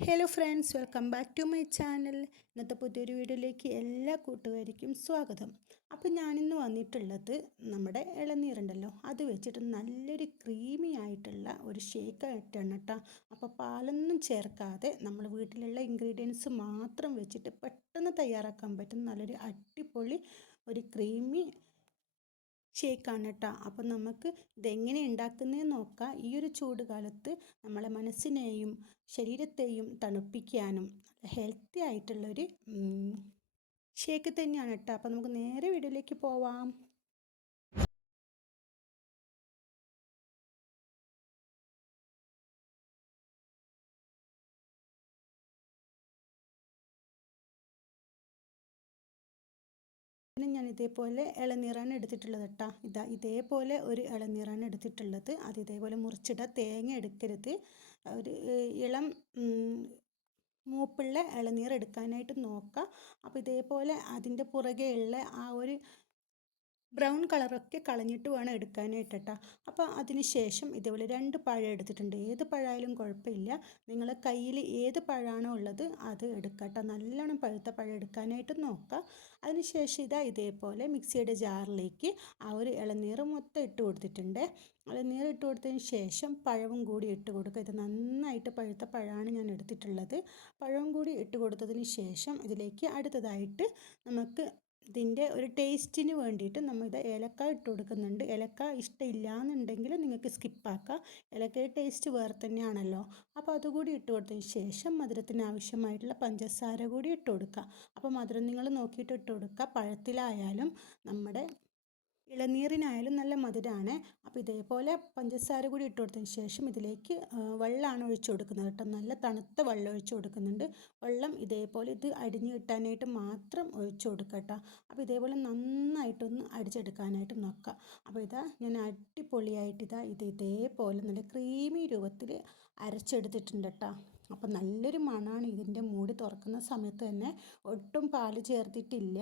Hello friends welcome back to my channel ഇന്നത്തെ പുതിയൊരു വീഡിയോയിലേക്ക് എല്ലാ കൂട്ടുകാർക്കും സ്വാഗതം. അപ്പോൾ ഞാനിന്ന് വന്നിട്ടുള്ളത് നമ്മുടെ ഇളനീരുണ്ടല്ലോ. അത് വെച്ചിട്ട് നല്ലൊരു ക്രീമി ആയിട്ടുള്ള ഒരു ഷേക്ക് ആയിട്ടാണ് കേട്ടോ അപ്പോൾ പാലൊന്നും ചേർക്കാതെ നമ്മൾ വീട്ടിലുള്ള ഇൻഗ്രീഡിയൻസ് മാത്രം വെച്ചിട്ട് പെട്ടെന്ന് തയ്യാറാക്കാൻ പറ്റുന്ന നല്ലൊരു അടിപൊളി ഒരു ക്രീമി ഷേക്കാണ് കേട്ടോ അപ്പം നമുക്ക് ഇതെങ്ങനെ ഉണ്ടാക്കുന്നതെന്ന് നോക്കാം. ഈ ഒരു ചൂട് കാലത്ത് നമ്മളെ മനസ്സിനെയും ശരീരത്തെയും തണുപ്പിക്കാനും ഹെൽത്തി ആയിട്ടുള്ളൊരു ഷേക്ക് തന്നെയാണ് കേട്ടോ അപ്പം നമുക്ക് നേരെ വീഡിയോയിലേക്ക് പോവാം. പിന്നെ ഞാൻ ഇതേപോലെ ഇളനീറാണ് എടുത്തിട്ടുള്ളത് കേട്ടോ ഇതാ ഇതേപോലെ ഒരു ഇളനീറാണ് എടുത്തിട്ടുള്ളത്. അത് ഇതേപോലെ മുറിച്ചിടുക തേങ്ങ എടുക്കരുത്. ഒരു ഇളം മൂപ്പുള്ള ഇളനീർ എടുക്കാനായിട്ട് നോക്കുക അപ്പോൾ ഇതേപോലെ അതിന്റെ പുറകെയുള്ള ആ ഒരു ബ്രൗൺ കളറൊക്കെ കളഞ്ഞിട്ട് വേണം എടുക്കാനായിട്ട് കേട്ടോ അപ്പോൾ അതിന് ശേഷം ഇതേപോലെ രണ്ട് പഴം എടുത്തിട്ടുണ്ട്. ഏത് പഴമായാലും കുഴപ്പമില്ല. നിങ്ങൾ കയ്യിൽ ഏത് പഴമാണോ ഉള്ളത് അത് എടുക്കട്ടോ. നല്ലോണം പഴുത്ത പഴം എടുക്കാനായിട്ട് നോക്കുക അതിന് ശേഷം ഇതാ ഇതേപോലെ മിക്സിയുടെ ജാറിലേക്ക് ആ ഒരു ഇളനീർ മൊത്തം ഇട്ട് കൊടുത്തിട്ടുണ്ട്. ഇളനീർ ഇട്ട് കൊടുത്തതിന് ശേഷം പഴവും കൂടി ഇട്ട് കൊടുക്കുക. ഇത് നന്നായിട്ട് പഴുത്ത പഴമാണ് ഞാൻ എടുത്തിട്ടുള്ളത്. പഴവും കൂടി ഇട്ട് കൊടുത്തതിന് ശേഷം ഇതിലേക്ക് അടുത്തതായിട്ട് നമുക്ക് ഇതിന്റെ ഒരു ടേസ്റ്റിന് വേണ്ടിയിട്ട് നമ്മൾ ഏലക്ക ഇട്ട് കൊടുക്കുന്നുണ്ട്. ഏലക്ക ഇഷ്ടമില്ല എന്നുണ്ടെങ്കിൽ നിങ്ങൾക്ക് സ്കിപ്പാക്കാം. ഏലക്കയുടെ ടേസ്റ്റ് വേറെ തന്നെയാണല്ലോ. അപ്പോൾ അതുകൂടി ഇട്ട് കൊടുത്തതിന് ശേഷം മധുരത്തിന് ആവശ്യമായിട്ടുള്ള പഞ്ചസാര കൂടി ഇട്ട് കൊടുക്കുക അപ്പോൾ മധുരം നിങ്ങൾ നോക്കിയിട്ട് ഇട്ട് കൊടുക്കുക പഴത്തിലായാലും നമ്മുടെ ഇളനീറിനായാലും നല്ല മധുരമാണ് അപ്പോൾ ഇതേപോലെ പഞ്ചസാര കൂടി ഇട്ട് കൊടുത്തതിന് ശേഷം ഇതിലേക്ക് വെള്ളമാണ് ഒഴിച്ചു കൊടുക്കുന്നത് കേട്ടോ. നല്ല തണുത്ത വെള്ളം ഒഴിച്ചു കൊടുക്കുന്നുണ്ട്. വെള്ളം ഇതേപോലെ ഇത് അടിഞ്ഞു കിട്ടാനായിട്ട് മാത്രം ഒഴിച്ചു കൊടുക്കുക കേട്ടോ. അപ്പോൾ ഇതേപോലെ നന്നായിട്ടൊന്ന് അടിച്ചെടുക്കാനായിട്ട് നോക്കുക. അപ്പോൾ ഇതാ ഞാൻ അടിപൊളിയായിട്ട് ഇതാ ഇത് ഇതേപോലെ നല്ല ക്രീമി രൂപത്തിൽ അരച്ചെടുത്തിട്ടുണ്ട് കേട്ടോ. അപ്പം നല്ലൊരു മണമാണ് ഇതിന്റെ മൂടി തുറക്കുന്ന സമയത്ത് തന്നെ ഒട്ടും പാൽ ചേർത്തിട്ടില്ല.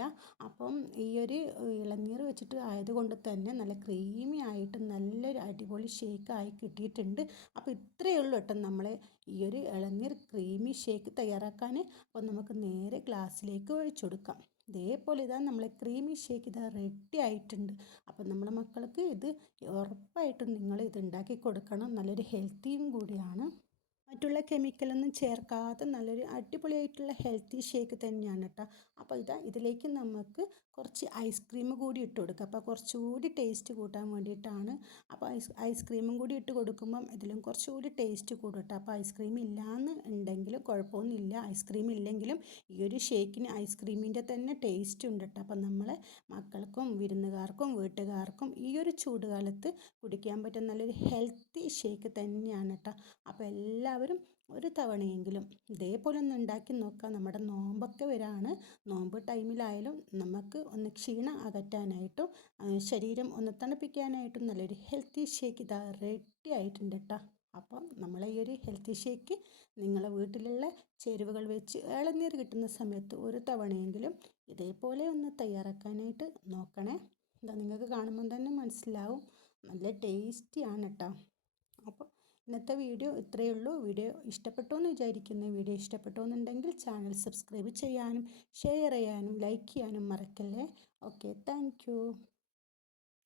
അപ്പം ഈ ഒരു ഇളനീർ വെച്ചിട്ട് ആയതുകൊണ്ട് തന്നെ നല്ല ക്രീമി ആയിട്ട് നല്ലൊരു അടിപൊളി ഷേക്കായി കിട്ടിയിട്ടുണ്ട്. അപ്പോൾ ഇത്രയേ ഉള്ളൂ കേട്ടോ നമ്മൾ ഈ ഒരു ഇളനീർ ക്രീമി ഷേക്ക് തയ്യാറാക്കാൻ. അപ്പോൾ നമുക്ക് നേരെ ഗ്ലാസ്സിലേക്ക് ഒഴിച്ചു കൊടുക്കാം. ഇതേപോലെ ഇതാ നമ്മളെ ക്രീമി ഷേക്ക് ഇതാ റെഡി ആയിട്ടുണ്ട്. അപ്പം നമ്മുടെ മക്കൾക്ക് ഇത് ഉറപ്പായിട്ടും നിങ്ങൾ ഇത് ഉണ്ടാക്കി കൊടുക്കണം. നല്ലൊരു ഹെൽത്തിയും കൂടിയാണ്. മറ്റുള്ള കെമിക്കലൊന്നും ചേർക്കാതെ നല്ലൊരു അടിപൊളിയായിട്ടുള്ള ഹെൽത്തി ഷേക്ക് തന്നെയാണ് കേട്ടോ അപ്പോൾ ഇതാ ഇതിലേക്ക് നമുക്ക് കുറച്ച് ഐസ്ക്രീം കൂടി ഇട്ട് കൊടുക്കുക അപ്പോൾ കുറച്ചുകൂടി ടേസ്റ്റ് കൂട്ടാൻ വേണ്ടിയിട്ടാണ് അപ്പോൾ ഐസ് ഐസ്ക്രീമും കൂടി ഇട്ട് കൊടുക്കുമ്പം ഇതിലും കുറച്ചുകൂടി ടേസ്റ്റ് കൂടും കേട്ടോ അപ്പോൾ ഐസ്ക്രീം ഇല്ലയെന്ന് ഉണ്ടെങ്കിലും കുഴപ്പമൊന്നുമില്ല. ഐസ്ക്രീം ഇല്ലെങ്കിലും ഈ ഒരു ഷേക്കിന് ഐസ്ക്രീമിന്റെ തന്നെ ടേസ്റ്റ് ഉണ്ട് കേട്ടോ അപ്പോൾ നമ്മളെ മക്കൾക്കും വിരുന്നുകാർക്കും വീട്ടുകാർക്കും ഈ ഒരു ചൂടുകാലത്ത് കുടിക്കാൻ പറ്റുന്ന നല്ലൊരു ഹെൽത്തി ഷേക്ക് തന്നെയാണ് കേട്ടോ അപ്പോൾ എല്ലാവരും എല്ലാവരും ഒരു തവണയെങ്കിലും ഇതേപോലെ ഒന്ന് ഉണ്ടാക്കി നോക്കാം നമ്മുടെ നോമ്പൊക്കെ വരാണ്. നോമ്പ് ടൈമിലായാലും നമുക്ക് ഒന്ന് ക്ഷീണം അകറ്റാനായിട്ടും ശരീരം ഒന്ന് തണുപ്പിക്കാനായിട്ടും നല്ലൊരു ഹെൽത്തി ഷേക്ക് ഇതാ റെഡി ആയിട്ടുണ്ട് കേട്ടോ അപ്പം നമ്മളെ ഈ ഒരു ഹെൽത്തി ഷേക്ക് നിങ്ങളെ വീട്ടിലുള്ള ചേരുവകൾ വെച്ച് ഇളനീർ കിട്ടുന്ന സമയത്ത് ഒരു തവണയെങ്കിലും ഇതേപോലെ ഒന്ന് തയ്യാറാക്കാനായിട്ട് നോക്കണേ. എന്താ നിങ്ങൾക്ക് കാണുമ്പോൾ തന്നെ മനസ്സിലാവും. നല്ല ടേസ്റ്റിയാണ് കേട്ടോ അപ്പോൾ ഇന്നത്തെ വീഡിയോ ഇത്രയേ ഉള്ളൂ. വീഡിയോ ഇഷ്ടപ്പെട്ടു എന്ന് വിചാരിക്കുന്നു. വീഡിയോ ഇഷ്ടപ്പെട്ടു എന്നുണ്ടെങ്കിൽ ചാനൽ സബ്സ്ക്രൈബ് ചെയ്യാനും ഷെയർ ചെയ്യാനും ലൈക്ക് ചെയ്യാനും മറക്കല്ലേ? ഓക്കെ. താങ്ക്